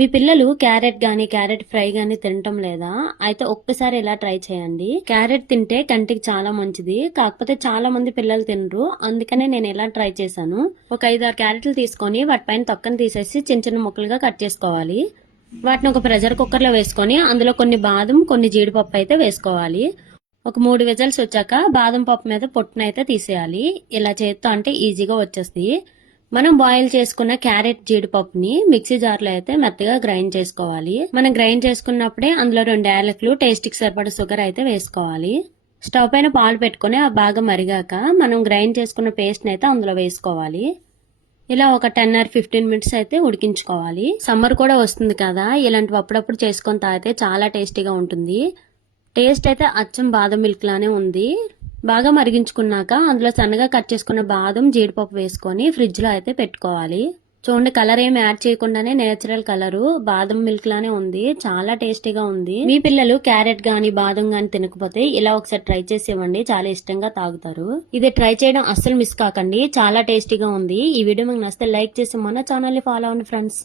మీ పిల్లలు క్యారెట్ గాని carrot fry గాని తినటం లేదా? అయితే ఒక్కసారి ఇలా ట్రై చేయండి. క్యారెట్ తింటే కంటికి చాలా మంచిది. కాకపోతే చాలా మంది పిల్లలు తినరు. అందుకనే నేను ఇలా ట్రై చేశాను. ఒక 5-6 క్యారెట్లు తీసుకొని వాటిపైన తొక్కను తీసేసి చిన్న చిన్న ముక్కలుగా కట్ చేసుకోవాలి. వాటిని ఒక ప్రెషర్ కుక్కర్ లో వేసుకొని అందులో కొన్ని బాదం కొన్ని జీడిపప్పు అయితే వేసుకోవాలి. ఒక 3 విజిల్స్ వచ్చాక బాదం పప్పు మీద పొట్టునైతే తీసేయాలి. ఇలా చేత్తో అంటే ఈజీగా వచ్చేస్తాయి. మనం బాయిల్ చేసుకున్న క్యారెట్ జీడిపప్పుని మిక్సీ జార్ లో అయితే మెత్తగా గ్రైండ్ చేసుకోవాలి. మనం గ్రైండ్ చేసుకున్నప్పుడే అందులో 2 యాలకులు టేస్ట్కి సరిపడా షుగర్ అయితే వేసుకోవాలి. స్టవ్ పైన పాలు పెట్టుకుని ఆ బాగా మరిగాక మనం గ్రైండ్ చేసుకున్న పేస్ట్ అయితే అందులో వేసుకోవాలి. ఇలా ఒక 10 or 15 మినిట్స్ అయితే ఉడికించుకోవాలి. సమ్మర్ కూడా వస్తుంది కదా, ఇలాంటివి అప్పుడప్పుడు చేసుకొని తాగితే చాలా టేస్టీగా ఉంటుంది. టేస్ట్ అయితే అచ్చం బాదం మిల్క్ లానే ఉంది. బాగా మరిగించుకున్నాక అందులో సన్నగా కట్ చేసుకున్న బాదం జీడిపప్పు వేసుకొని ఫ్రిడ్జ్ లో అయితే పెట్టుకోవాలి. చూడండి, కలర్ ఏమి యాడ్ చేయకుండానే నేచురల్ కలరు బాదం మిల్క్ లానే ఉంది. చాలా టేస్టీగా ఉంది. మీ పిల్లలు క్యారెట్ గాని బాదం గాని తినకపోతే ఇలా ఒకసారి ట్రై చేసి ఇవ్వండి, చాలా ఇష్టంగా తాగుతారు. ఇది ట్రై చేయడం అస్సలు మిస్ కాకండి, చాలా టేస్టీగా ఉంది. ఈ వీడియో మీకు నచ్చితే లైక్ చేసి మన ఛానల్ ని ఫాలో అవ్వండి ఫ్రెండ్స్.